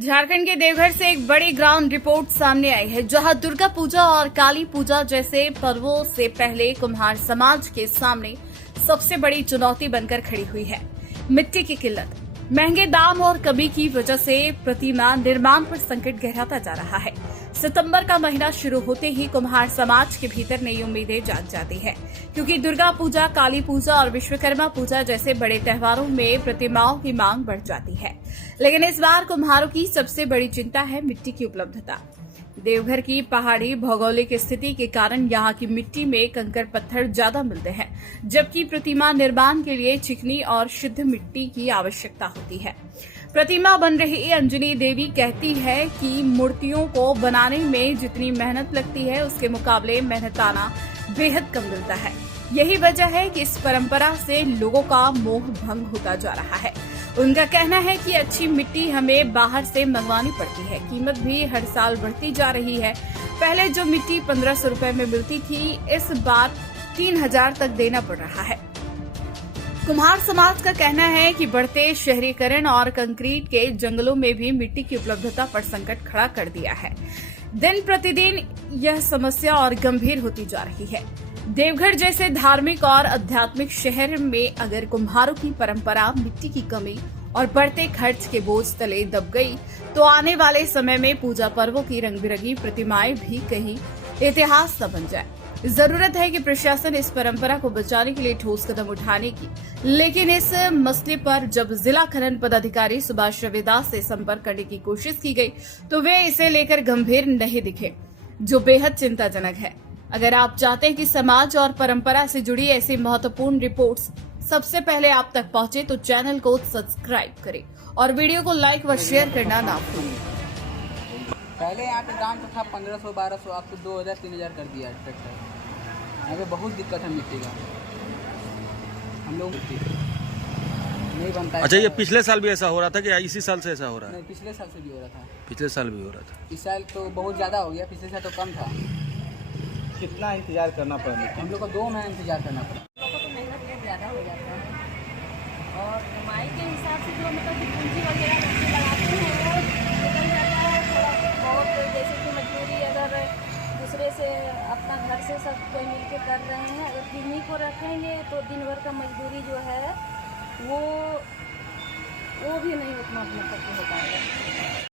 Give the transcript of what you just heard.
झारखंड के देवघर से एक बड़ी ग्राउंड रिपोर्ट सामने आई है, जहां दुर्गा पूजा और काली पूजा जैसे पर्वों से पहले कुम्हार समाज के सामने सबसे बड़ी चुनौती बनकर खड़ी हुई है मिट्टी की किल्लत। महंगे दाम और कमी की वजह से प्रतिमा निर्माण पर संकट गहराता जा रहा है। सितंबर का महीना शुरू होते ही कुम्हार समाज के भीतर नई उम्मीदें जाग जाती है, क्योंकि दुर्गा पूजा, काली पूजा और विश्वकर्मा पूजा जैसे बड़े त्योहारों में प्रतिमाओं की मांग बढ़ जाती है। लेकिन इस बार कुम्हारों की सबसे बड़ी चिंता है मिट्टी की उपलब्धता। देवघर की पहाड़ी भौगोलिक स्थिति के कारण यहाँ की मिट्टी में कंकड़ पत्थर ज्यादा मिलते हैं, जबकि प्रतिमा निर्माण के लिए चिकनी और शुद्ध मिट्टी की आवश्यकता होती है। प्रतिमा बन रही अंजनी देवी कहती है कि मूर्तियों को बनाने में जितनी मेहनत लगती है, उसके मुकाबले मेहनताना बेहद कम मिलता है। यही वजह है कि इस परंपरा से लोगों का मोह भंग होता जा रहा है। उनका कहना है कि अच्छी मिट्टी हमें बाहर से मंगवानी पड़ती है। कीमत भी हर साल बढ़ती जा रही है। पहले जो मिट्टी 1500 रुपए में मिलती थी, इस बार 3000 तक देना पड़ रहा है। कुम्हार समाज का कहना है कि बढ़ते शहरीकरण और कंक्रीट के जंगलों में भी मिट्टी की उपलब्धता पर संकट खड़ा कर दिया है। दिन प्रतिदिन यह समस्या और गंभीर होती जा रही है। देवघर जैसे धार्मिक और आध्यात्मिक शहर में अगर कुम्हारों की परंपरा मिट्टी की कमी और बढ़ते खर्च के बोझ तले दब गई, तो आने वाले समय में पूजा पर्वों की रंग बिरंगी प्रतिमाएं भी कहीं इतिहास न बन जाए। जरूरत है कि प्रशासन इस परंपरा को बचाने के लिए ठोस कदम उठाने की। लेकिन इस मसले पर जब जिला खनन पदाधिकारी सुभाष रविदास से संपर्क करने की कोशिश की गई, तो वे इसे लेकर गंभीर नहीं दिखे, जो बेहद चिंताजनक है। अगर आप चाहते हैं कि समाज और परंपरा से जुड़ी ऐसी महत्वपूर्ण रिपोर्ट्स सबसे पहले आप तक पहुंचे, तो चैनल को सब्सक्राइब करें और वीडियो को लाइक व शेयर करना ना भूलें। पहले यहाँ पे दाम तो था 1500-1200, अब तो 2000-3000 कर दिया ट्रैक्टर। यहाँ पे बहुत दिक्कत है मिट्टी का, हम लोग मिट्टी नहीं बनता है। अच्छा, ये पिछले साल भी ऐसा हो रहा था कि इसी साल से ऐसा हो रहा है? नहीं, पिछले साल से भी हो रहा था। पिछले साल भी हो रहा था। इस साल तो बहुत ज़्यादा हो गया, पिछले साल तो कम था। कितना इंतजार करना पड़ा? हम लोग को 2 महीना इंतजार करना पड़ा। हम लोगों को तो मेहनत बहुत ज़्यादा हो जाता है और कमाई के हिसाब से जो मतलब कि पूंजी वगैरह लगाते हैं वो निकल जाता है थोड़ा बहुत। जैसे कि मजदूरी अगर दूसरे से अपना घर से सब कोई मिल के कर रहे हैं, अगर किन्हीं को रखेंगे तो दिन भर का मजदूरी जो है वो भी नहीं उतना मतलब हो पाएगा।